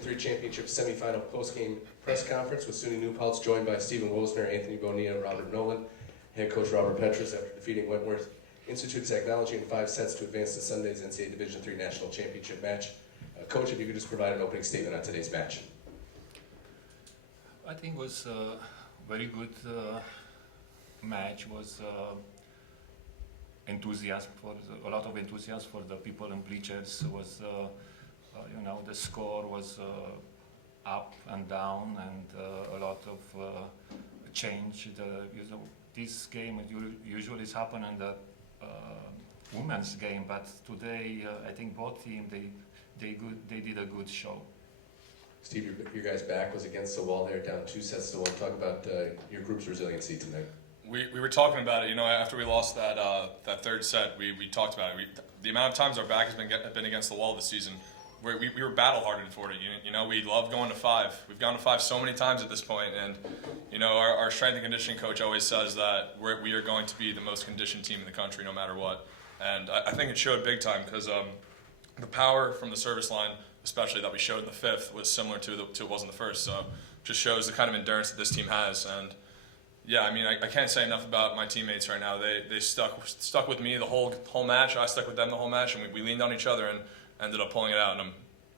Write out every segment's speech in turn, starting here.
Division III Championship Semifinal postgame press conference with SUNY New Paltz, joined by Steven Woessner, Anthony Bonilla, Robert Nolan, head coach Robert Petrus after defeating Wentworth Institute Technology in 5 sets to advance to Sunday's NCAA Division III National Championship match. Coach, if you could just provide an opening statement on today's match. I think it was a very good match. Was enthusiasm for a lot of enthusiasm for the people in bleachers. Was the score was up and down, and a lot of change. This game usually is happen in the women's game, but today I think both teams they did a good show. Steve, your guys' back was against the wall there, down 2 sets to 1. Talk about your group's resiliency tonight. We were talking about it, after we lost that third set, we talked about it. The amount of times our back has been against the wall this season, we were battle-hardened for it. We love going to 5. We've gone to 5 so many times at this point, and our strength and conditioning coach always says that we are going to be the most conditioned team in the country no matter what. And I think it showed big time because the power from the service line, especially that we showed in the 5th, was similar to it was in the 1st. So just shows the kind of endurance that this team has. And yeah, I can't say enough about my teammates right now. They stuck with me the whole match. I stuck with them the whole match, and we leaned on each other and ended up pulling it out. And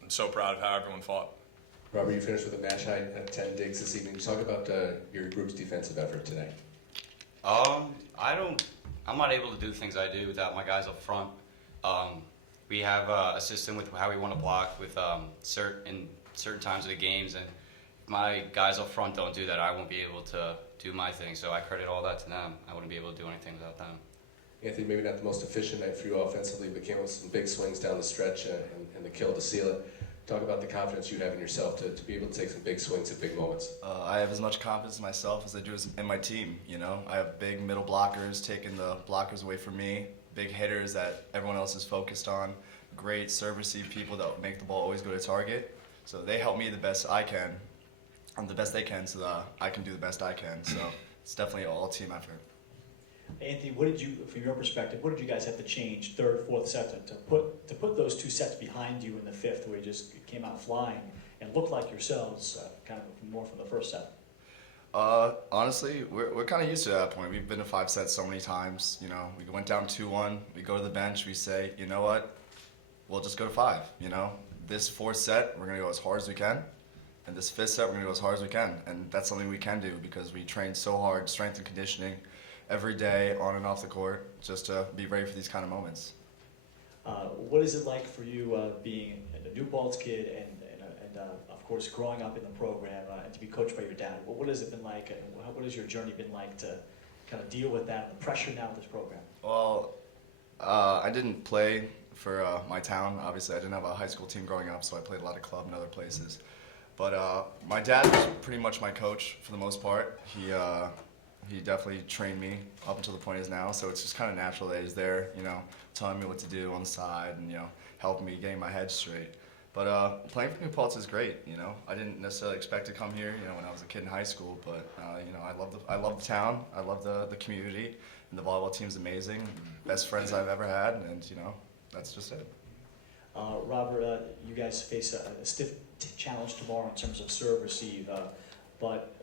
I'm so proud of how everyone fought. Robert, you finished with a match high at 10 digs this evening. Talk about your group's defensive effort today. I'm not able to do the things I do without my guys up front. We have a system with how we want to block with certain times of the games, and if my guys up front don't do that, I won't be able to do my thing. So I credit all that to them. I wouldn't be able to do anything without them. Anthony, maybe not the most efficient night for you offensively, but came with some big swings down the stretch and the kill to seal it. Talk about the confidence you have in yourself to be able to take some big swings at big moments. I have as much confidence in myself as I do in my team. I have big middle blockers taking the blockers away from me, big hitters that everyone else is focused on, great serve receive people that make the ball always go to target. So they help me the best I can, and the best they can, so that I can do the best I can. So it's definitely all team effort. Anthony, from your perspective, what did you guys have to change 3rd, 4th set to put those 2 sets behind you in the 5th, where you just came out flying and looked like yourselves, kind of more from the 1st set? Honestly, we're kind of used to that point. We've been to 5 sets so many times. We went down 2-1. We go to the bench. We say, you know what? We'll just go to 5. This 4th set, we're gonna go as hard as we can, and this 5th set, we're gonna go as hard as we can. And that's something we can do because we train so hard, strength and conditioning, every day on and off the court, just to be ready for these kind of moments. What is it like for you being a New Paltz kid and of course growing up in the program and to be coached by your dad? What has it been like, and what has your journey been like to kind of deal with that and the pressure now of this program? Well, I didn't play for my town. Obviously, I didn't have a high school team growing up, so I played a lot of club and other places. But my dad was pretty much my coach for the most part. He definitely trained me up until the point he is now, so it's just kind of natural that he's there, telling me what to do on the side and, helping me getting my head straight. But playing for New Paltz is great, I didn't necessarily expect to come here, when I was a kid in high school, but, I love the town, I love the community, and the volleyball team's amazing, best friends I've ever had, and, that's just it. Robert, you guys face a stiff challenge tomorrow in terms of serve receive, but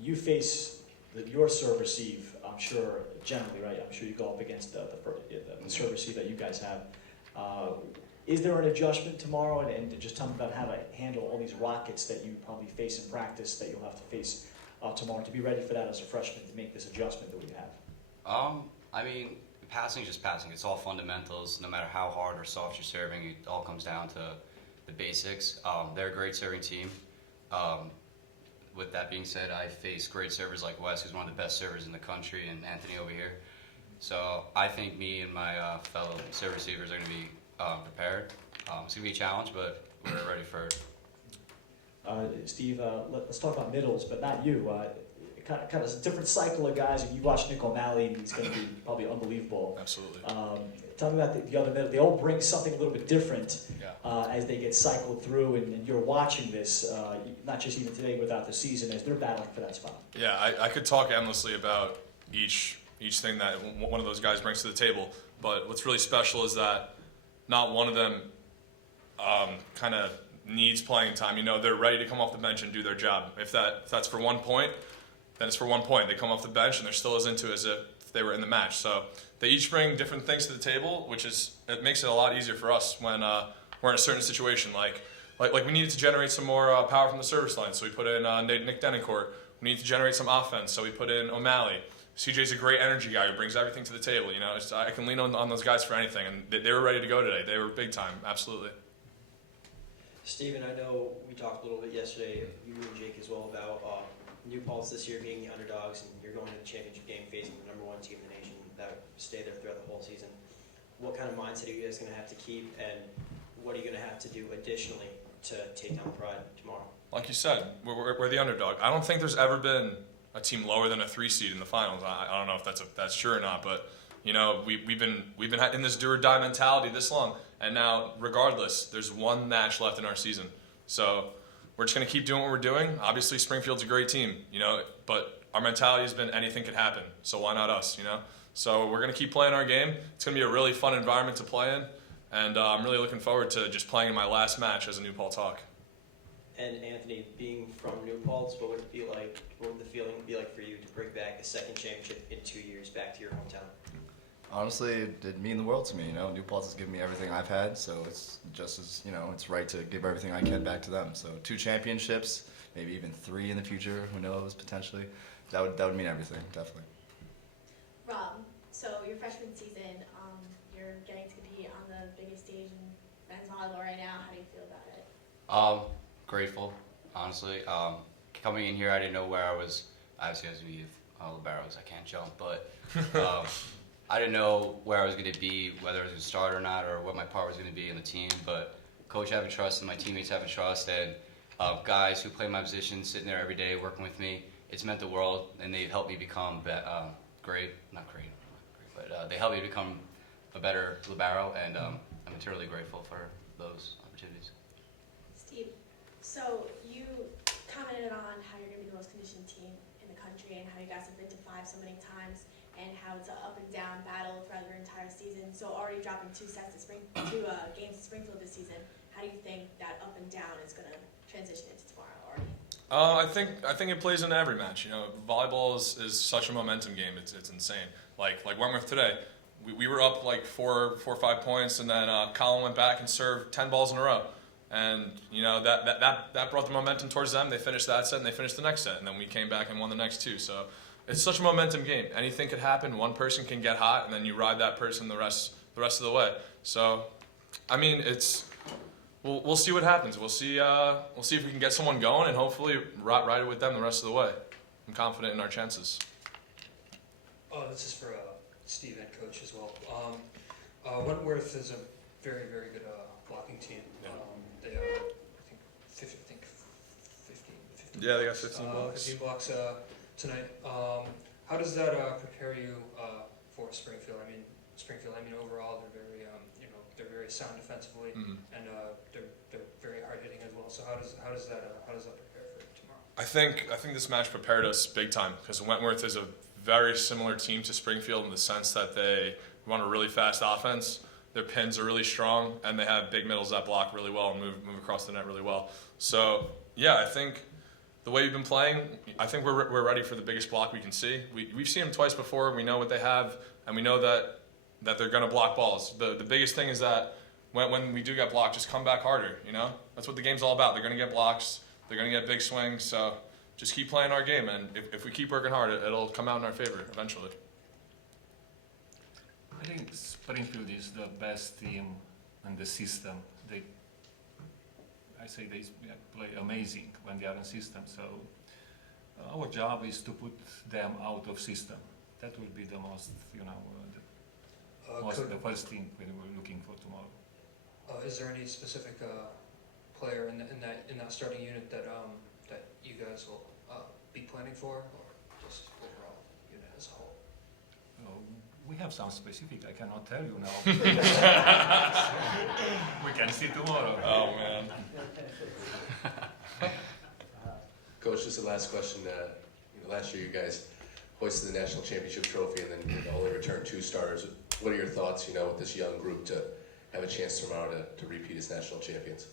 you face your serve receive, I'm sure, generally, right? I'm sure you go up against the serve receive that you guys have. Is there an adjustment tomorrow? And just tell me about how to handle all these rockets that you probably face in practice that you'll have to face tomorrow, to be ready for that as a freshman, to make this adjustment that we have. Passing is just passing. It's all fundamentals. No matter how hard or soft you're serving, it all comes down to the basics. They're a great serving team. With that being said, I face great servers like Wes, who's one of the best servers in the country, and Anthony over here. So I think me and my fellow serve receivers are going to be prepared. It's going to be a challenge, but we're ready for it. Steve, let's talk about middles, but not you. Kind of a different cycle of guys. If you watch Nick O'Malley, he's going to be probably unbelievable. Absolutely. Tell me about the other middle. They all bring something a little bit different as they get cycled through, and you're watching this, not just even today without the season, as they're battling for that spot. Yeah, I could talk endlessly about each thing that one of those guys brings to the table, but what's really special is that not one of them kind of needs playing time, you know, they're ready to come off the bench and do their job. If that's for 1 point, then it's for 1 point. They come off the bench and they're still as into it as if they were in the match. So they each bring different things to the table, it makes it a lot easier for us when we're in a certain situation. Like we needed to generate some more power from the service line, so we put in Nick Denoncourt. We need to generate some offense, so we put in O'Malley. CJ's a great energy guy who brings everything to the table. You know, I can lean on those guys for anything, and they were ready to go today. They were big time, absolutely. Steven, I know we talked a little bit yesterday, you and Jake as well, about New Paltz this year being the underdogs, and you're going to the championship game facing the #1 team in the nation that would stay there throughout the whole season. What kind of mindset are you guys going to have to keep, and what are you going to have to do additionally to take down Pride tomorrow? Like you said, we're the underdog. I don't think there's ever been a team lower than a 3 seed in the finals. I don't know if that's true or not, but you know we've been in this do or die mentality this long, and now regardless, there's one match left in our season, so we're just gonna keep doing what we're doing. Obviously, Springfield's a great team, you know, but our mentality has been anything could happen, so why not us, you know? So we're gonna keep playing our game. It's gonna be a really fun environment to play in, and I'm really looking forward to just playing in my last match as a New Paltz Hawk. And Anthony, being from New Paltz, what would it be like? What would the feeling be like for you to bring back a second championship in 2 years back to your hometown? Honestly, it mean the world to me. You know, New Paltz has given me everything I've had, so it's just as, you know, it's right to give everything I can back to them. So 2 championships, maybe even 3 in the future. Who knows? Potentially, that would mean everything. Definitely. Rob, so your freshman season, you're getting to compete on the biggest stage in men's volleyball right now. How do you feel about it? Grateful, honestly. Coming in here, I didn't know where I was. Obviously, as we have liberos, I can't jump, but I didn't know where I was going to be, whether I was going to start or not, or what my part was going to be in the team. But Coach have a trust, and my teammates have a trust, and guys who play my position, sitting there every day working with me, it's meant the world, and they've helped me become they helped me become a better libero, and I'm eternally grateful for those opportunities. Steve, so you commented on how you're going to be the most conditioned team in the country and how you guys have been to 5 so many times and how it's an up and down battle throughout your entire season. So already dropping 2 games to Springfield this season, how do you think that up and down is going to transition into tomorrow already? I think it plays into every match. You know, volleyball is such a momentum game. It's insane. Like Wentworth today, we were up like 4 or 5 points, and then Colin went back and served 10 balls in a row. And you know that brought the momentum towards them. They finished that set and they finished the next set, and then we came back and won the next 2. So it's such a momentum game. Anything could happen. One person can get hot, and then you ride that person the rest of the way. So, I mean, we'll see what happens. We'll see if we can get someone going, and hopefully ride it with them the rest of the way. I'm confident in our chances. This is for Steve and Coach as well. Wentworth is a very, very good blocking team. Yeah. They are, I think 15. Yeah, they got 15 blocks. 15 blocks tonight. How does that prepare you for Springfield? I mean, overall, they're very, they're very sound defensively, Mm-hmm. and they're very hard hitting as well. So how does that prepare for tomorrow? I think this match prepared us big time because Wentworth is a very similar team to Springfield in the sense that they run a really fast offense. Their pins are really strong, and they have big middles that block really well and move across the net really well. So yeah, I think the way we've been playing, I think we're ready for the biggest block we can see. We've seen them twice before. We know what they have, and we know that they're going to block balls. The biggest thing is that when we do get blocked, just come back harder. You know, that's what the game's all about. They're going to get blocks. They're going to get big swings. So just keep playing our game, and if we keep working hard, it'll come out in our favor eventually. I think Springfield is the best team in the system. They play amazing when they are in system. So our job is to put them out of system. That will be the most, the first thing we're looking for tomorrow. Is there any specific player in that starting unit that you guys will be planning for, or just overall unit as a whole? We have some specific. I cannot tell you now. We can see tomorrow. Oh man. Coach, just the last question. Last year you guys hoisted the national championship trophy and then only returned 2 starters. What are your thoughts, with this young group to have a chance tomorrow to repeat as national champions?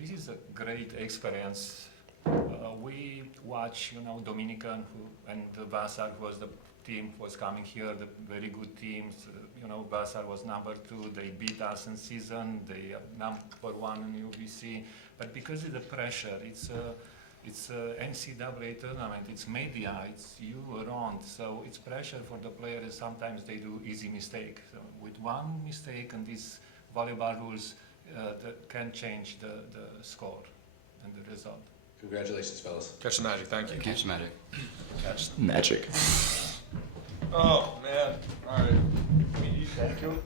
this is a great experience. We watch, Dominican and Vassar was the team was coming here, the very good teams. Vassar was number 2. They beat us in season. They are number 1 in UBC. But because of the pressure, it's a NCAA tournament. It's media. It's you around. So it's pressure for the players. Sometimes they do easy mistake. So with one mistake and these volleyball rules, that can change the score and the result. Congratulations, fellas. Catch the magic. Thank you. Catch magic. Catch the magic. Oh man. All right. Thank you.